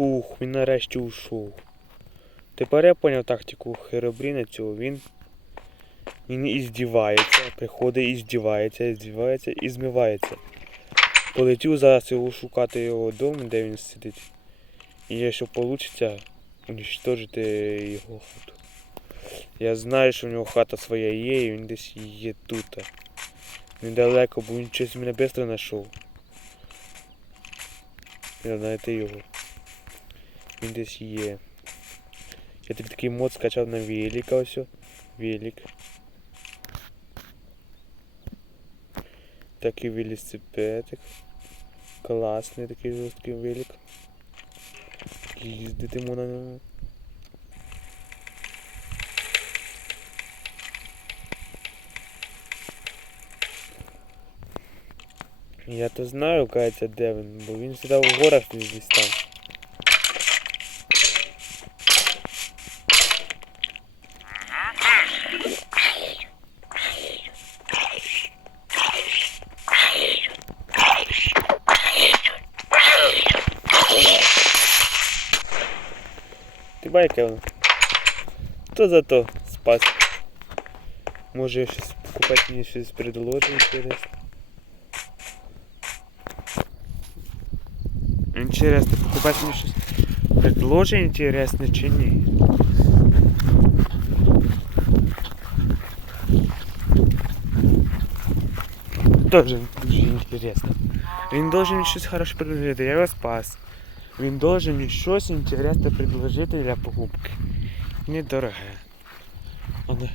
Фух, він нарешті ушов. Тепер я поняв тактику Херобріна цього. Він. Він і здівається, приходить і здівається, і здівається і змивається. Полетів зараз його шукати його дом, де він сидить. І якщо вийде, уничтожити його хату. Я знаю, що в нього хата своя є, і він десь є тут. Недалеко, бо він щось мене швидко знайшов. Я знайти його. Він десь є. Я тобі такий мод скачав на велика ось. Велик. Такий велосипедик. Класний такий жорсткий велик. Їздити можна на ньому. Я то знаю, кажеться, де він, бо він сюди в горах десь там. Ти байка воно. То за то спас. Може щось покупати мені щось предложить інтересно. Интересно, покупать мне щось предложить интересно чи ні? Тоже дуже интересно. Він должен мені щось хороше предложити, я його спас. Він должен мені щось інтересне предложити для покупки. Недороге. Але...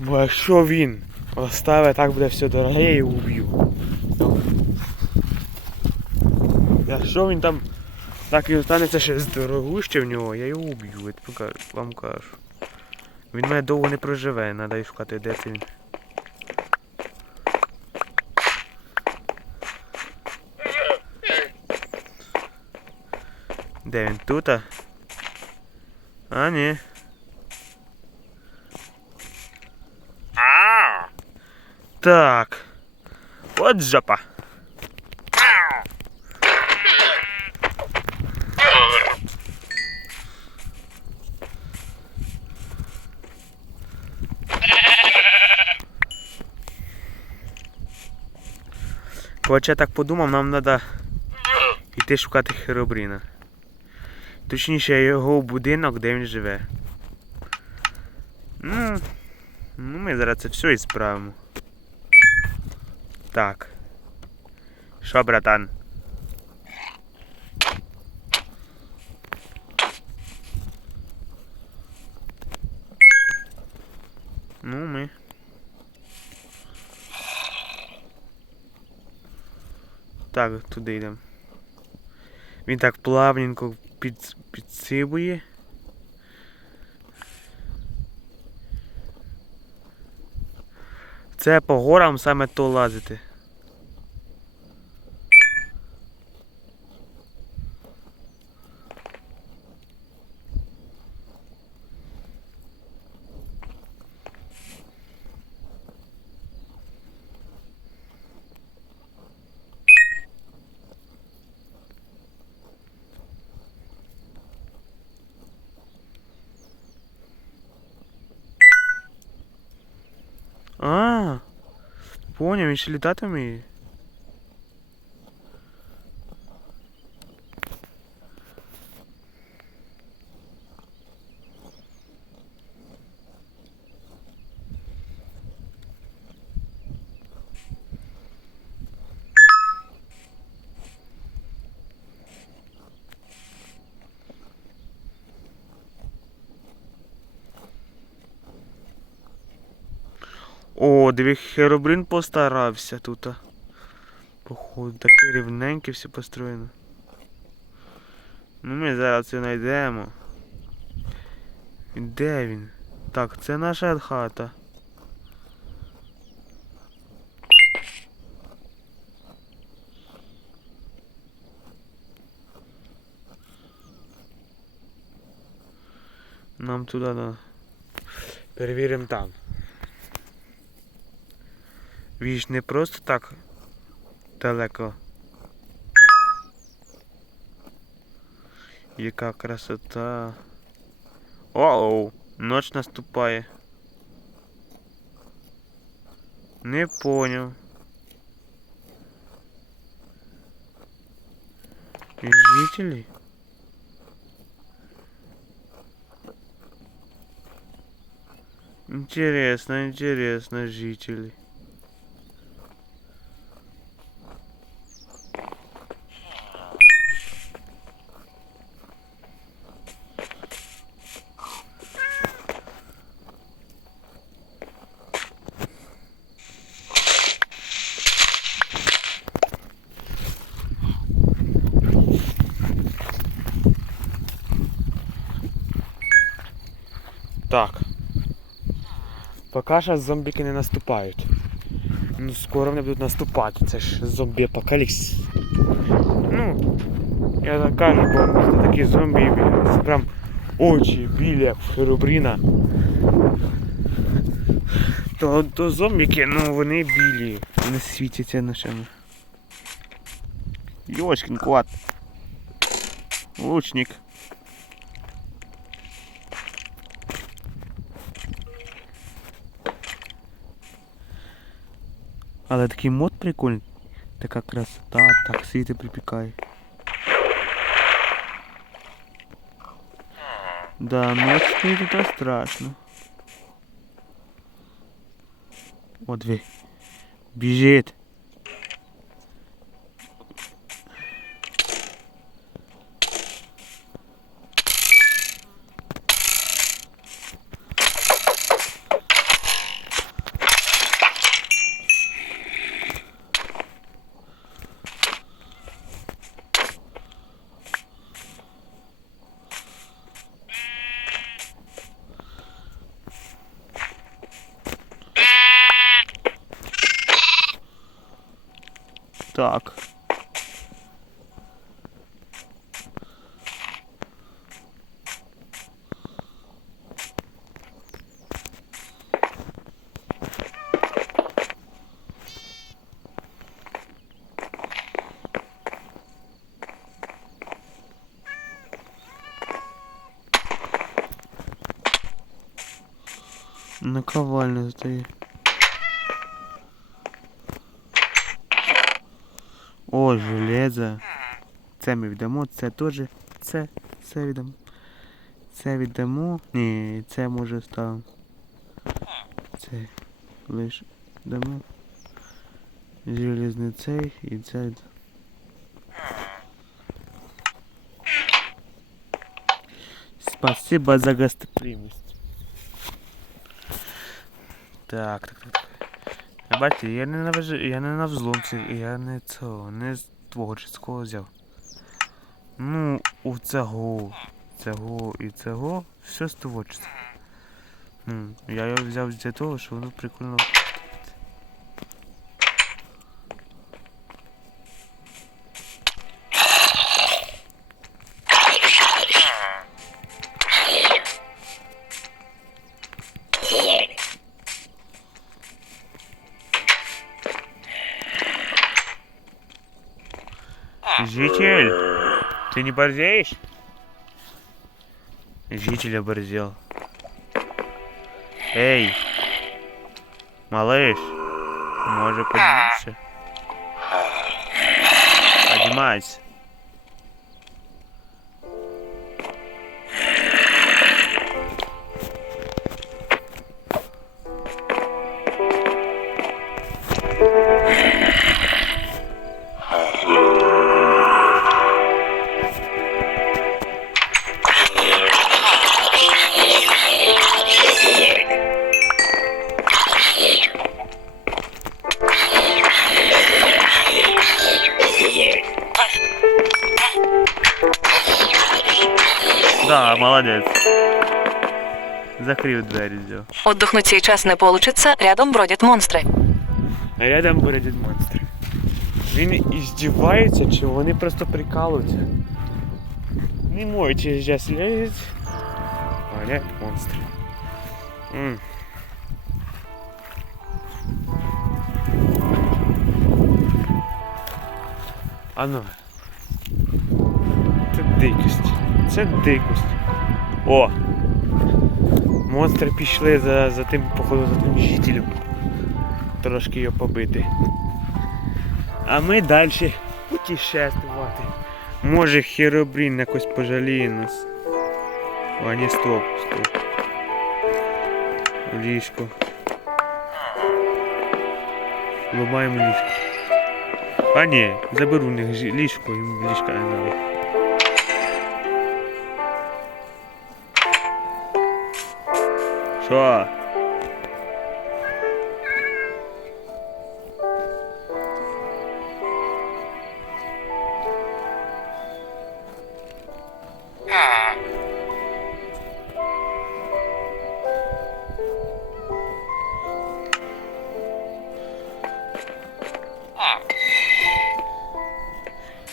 Бо якщо він оставить так буде все дороге, я його уб'ю. Якщо він там так і останеться ще здорогуще в нього, я його уб'ю, вам кажу. Він мене довго не проживе, треба шукати, де це він. Де він тут? А, ні. Так. От жопа. Коротше, я так подумав, нам треба йти шукати Херобріна. Точніше, його будинок, де він живе. Ну, ну ми зараз це все і справимо. Так. Що, братан? Ну, ми. Так, туди йдемо. Він так плавненько під, підсивує. Це по горам саме то лазити. А, поняв, він ще літати. О, диви, Херобрин постарався тут. Походу, таке рівненьке все построєно. Ну ми зараз це знайдемо. Де він? Так, це наша хата. Нам туди надо. Перевіримо там. Він не просто так далеко. Яка красота. Оу, ночь наступає. Не понял. Жители? Интересно, интересно, жители. Поки що зомбіки не наступають. Ну, скоро вони будуть наступати. Це ж зомбі апокаліпсис. Ну, я так кажу, бо це такі зомбі, прям очі білі, як в Херобріна. То, то зомбіки, ну вони білі. Вони світяться нашими. Йошкін кот. Лучник. Але такий мод прикольний. Така красота, так світи припікає. Да, ночь тут страшно. О, дві. Біжить. Наковальня стоїть. О, железо. Це ми віддамо, це теж. Це, це віддамо. Це віддамо. Ні, це може ставимо. Це лише дамо. Железний цей і це. Спасибо за гостеприимность. Так, так, так. Бачите, я не на виж... я не на взломці, я не цього, не з творчого взяв. Ну, у цього, цього і цього все з творчества. Ну, я його взяв для того, що воно прикольно. Не борзеешь? Житель оборзел. Эй, малыш, может поднимешься? Поднимайся. Да, молодец. Закрыл дверь сделал. Отдохнуть сейчас не получится, рядом бродят монстры. Рядом бродять монстри. Він іздівається, чи вони просто прикалуються. Не можете зараз лезть. Понять монстри. М. А ну. Це дикість. Це дикость. О! Монстри пішли за, за тим, походу, за тим жителем. Трошки його побити. А ми далі путешествувати. Може Херобрін якось пожаліє нас. А ні, стоп, стоп. Ліжко. Ломаємо ліжко. А ні, заберу у них ліжко, їм ліжка не треба. Що?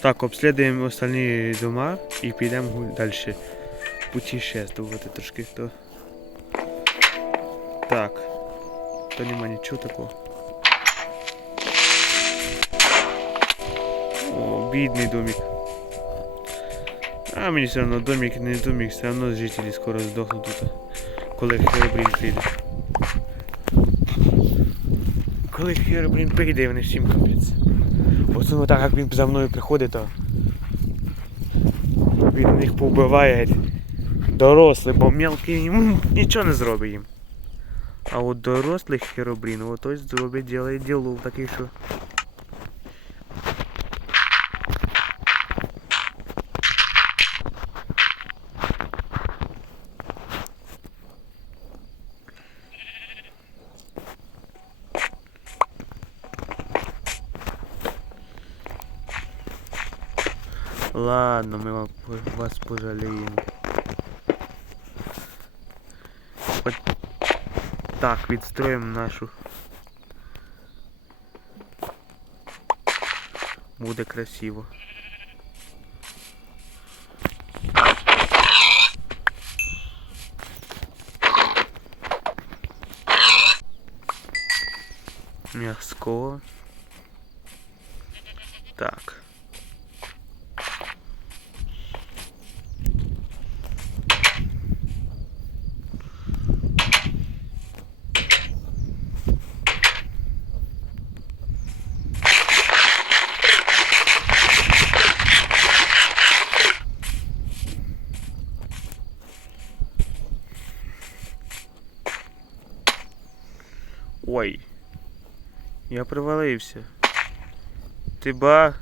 Так, обслідуємо остальні дома і підемо далі путешествувати трошки хто. То нема нічого такого. О, бідний домик. А мені все одно домик, не домик, все одно жителі скоро здохнуть тут. Коли Херобрін прийде. Коли Херобрін прийде, вони всім капець. Ну так як він за мною приходить, то він їх повбиває. Дорослий, бо мелкий нічого не зробить їм. А от дорослих херобрін, от ось зробить ділає діло такий, що. Ладно, ми вам- вас пожаліємо. Хоч так, відстроїмо нашу. Буде красиво. М'яско. Так. Ой. Я провалився. Ти ба.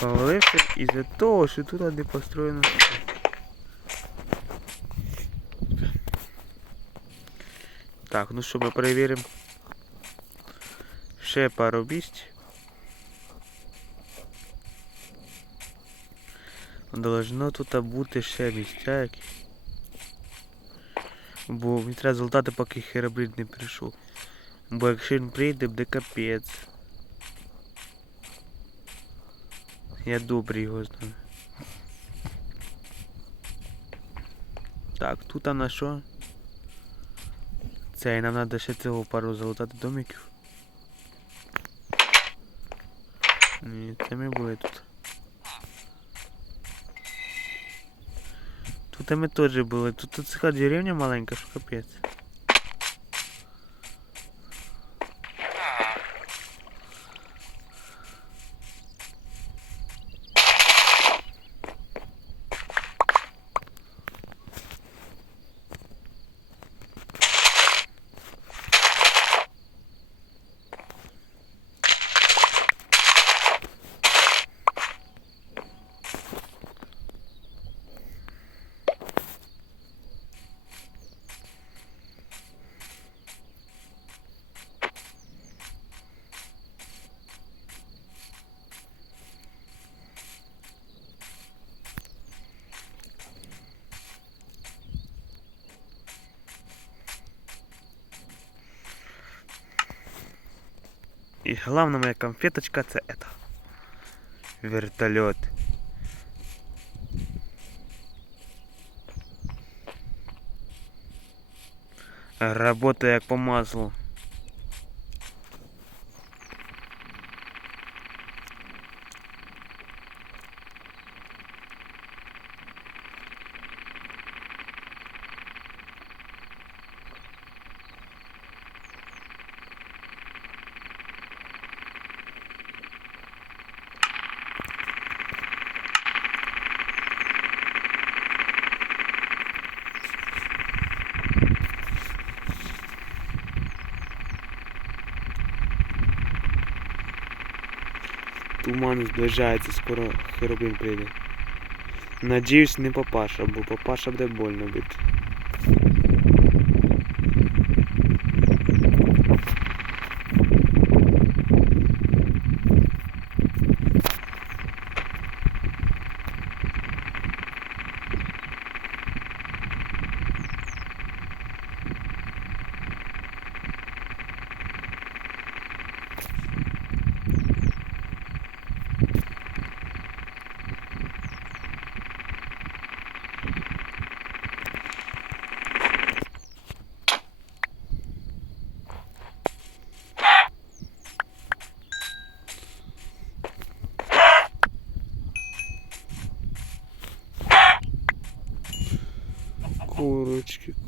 Провалився із-за того, що тут не построєно. Так, ну що ми перевіримо. Ще пару місць. Должно тут бути ще місця якісь. Бо мені треба золотати, поки Херобрид не прийшов. Бо якщо він прийде, буде капець. Я добре його знаю. Так, тут а на що? Це і нам треба ще цього пару залутати домиків. Ні, це ми були тут. Тут ми теж були. Тут така деревня маленька, що капець. І головна моя конфеточка это. Вертольот. Работає як по маслу. Туман зближається, скоро херобин прийде. Надіюсь, не папаша, бо папаша буде больно бити.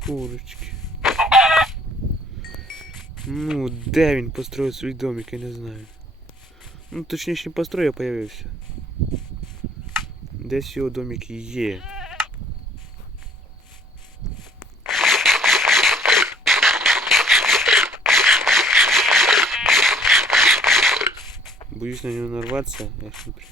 Курочки, курочки. Ну, де він построїв свій домик, я не знаю. Ну, точніше, не построїв, а появився. Десь його домик і є. Боюсь на нього нарватися, я ж не при-